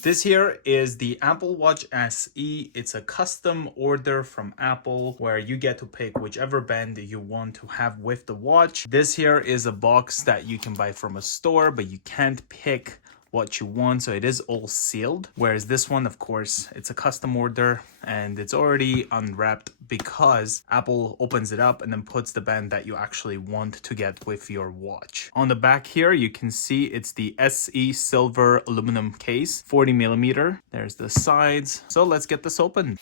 This here is the Apple Watch SE. It's a custom order from Apple where you get to pick whichever band you want to have with the watch. This here is a box that you can buy from a store, but you can't pick what you want, so it is all sealed. Whereas this one, of course, it's a custom order and it's already unwrapped because Apple opens it up and then puts the band that you actually want to get with your watch. On the back here, you can see it's the SE silver aluminum case, 40mm. There's the sides. So let's get this open.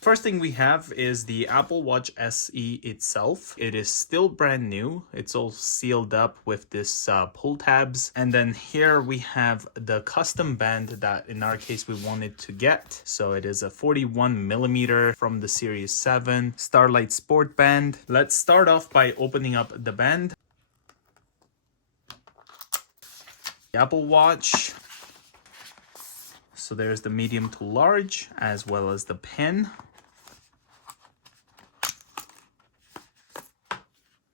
First thing we have is the Apple Watch SE itself. It is still brand new. It's all sealed up with this pull tabs. And then here we have the custom band that in our case we wanted to get. So it is a 41mm from the Series 7 Starlight Sport band. Let's start off by opening up the band. The Apple Watch. So there's the medium to large as well as the pin.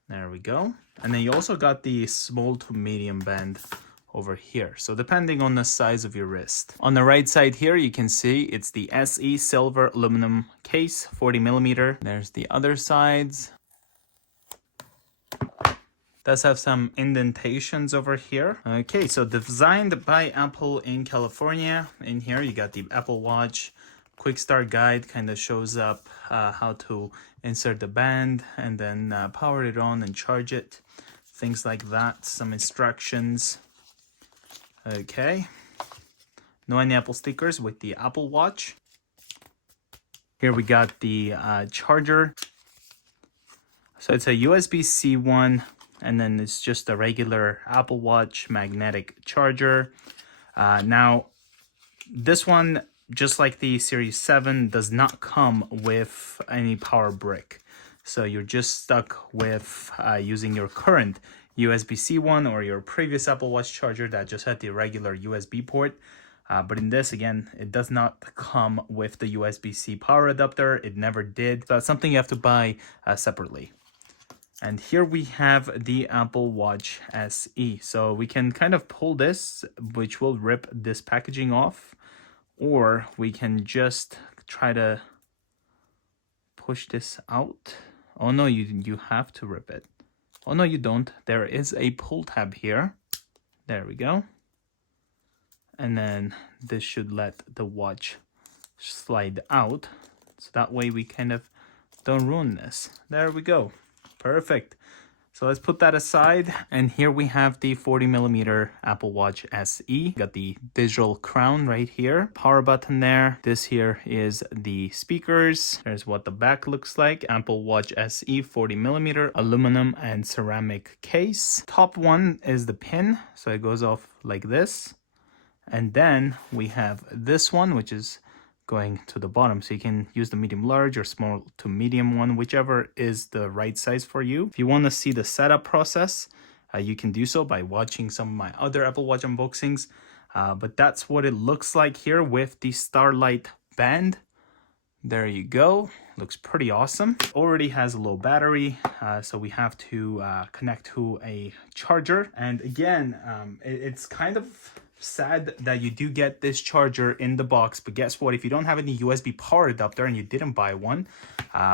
There we go. And then you also got the small to medium band over here. So depending on the size of your wrist. On the right side here, you can see it's the SE silver aluminum case, 40mm. There's the other sides. Does have some indentations over here. Okay, so designed by Apple in California. In here, you got the Apple Watch quick start guide, kind of shows up how to insert the band and then power it on and charge it, things like that. Some instructions. Okay, no any Apple stickers with the Apple Watch. Here we got the charger. So it's a USB-C one, and then it's just a regular Apple Watch magnetic charger. Now this one, just like the Series 7, does not come with any power brick. So you're just stuck with using your current USB-C one or your previous Apple Watch charger that just had the regular USB port. But in this, again, it does not come with the USB-C power adapter. It never did. So that's something you have to buy separately. And here we have the Apple Watch SE. So we can kind of pull this, which will rip this packaging off. Or we can just try to push this out. Oh no, you have to rip it. Oh no, you don't. There is a pull tab here. There we go. And then this should let the watch slide out. So that way we kind of don't ruin this. There we go. Perfect. So let's put that aside. And here we have the 40mm Apple Watch SE. Got the digital crown right here. Power button there. This here is the speakers. There's what the back looks like. Apple Watch SE 40mm aluminum and ceramic case. Top one is the pin. So it goes off like this. And then we have this one, which is going to the bottom, so you can use the medium large or small to medium one, whichever is the right size for you. If you want to see the setup process, you can do so by watching some of my other Apple Watch unboxings, but that's what it looks like here with the Starlight band. There you go. Looks pretty awesome. It already has a low battery, so we have to connect to a charger. And again, it's kind of sad that you do get this charger in the box, but guess what? If you don't have any USB power adapter and you didn't buy one,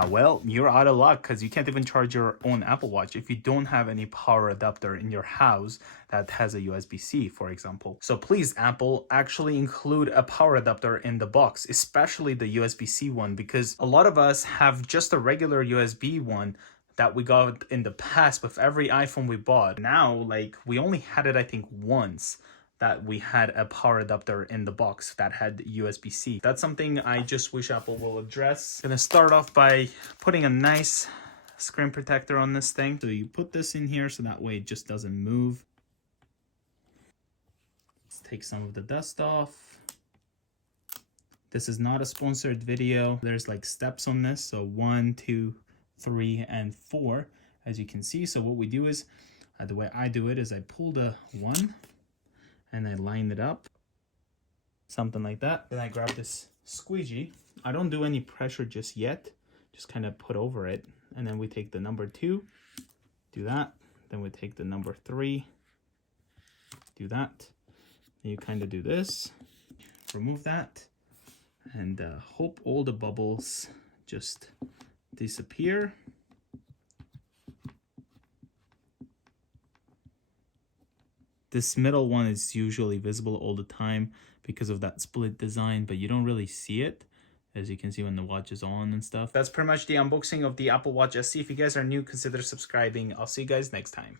well, you're out of luck because you can't even charge your own Apple Watch if you don't have any power adapter in your house that has a USB-C, for example. So please, Apple, actually include a power adapter in the box, especially the USB-C one, because a lot of us have just a regular USB one that we got in the past with every iPhone we bought. Now, like, we only had it, I think, once that we had a power adapter in the box that had USB-C. That's something I just wish Apple will address. Gonna start off by putting a nice screen protector on this thing. So you put this in here so that way it just doesn't move. Let's take some of the dust off. This is not a sponsored video. There's like steps on this. So 1, 2, 3, and 4, as you can see. So what we do is, the way I do it is I pull the 1, and I line it up, something like that. Then I grab this squeegee. I don't do any pressure just yet, just kind of put over it. And then we take the number 2, do that. Then we take the number 3, do that. You kind of do this, remove that, and hope all the bubbles just disappear. This middle one is usually visible all the time because of that split design, but you don't really see it, as you can see when the watch is on and stuff. That's pretty much the unboxing of the Apple Watch SE. If you guys are new, consider subscribing. I'll see you guys next time.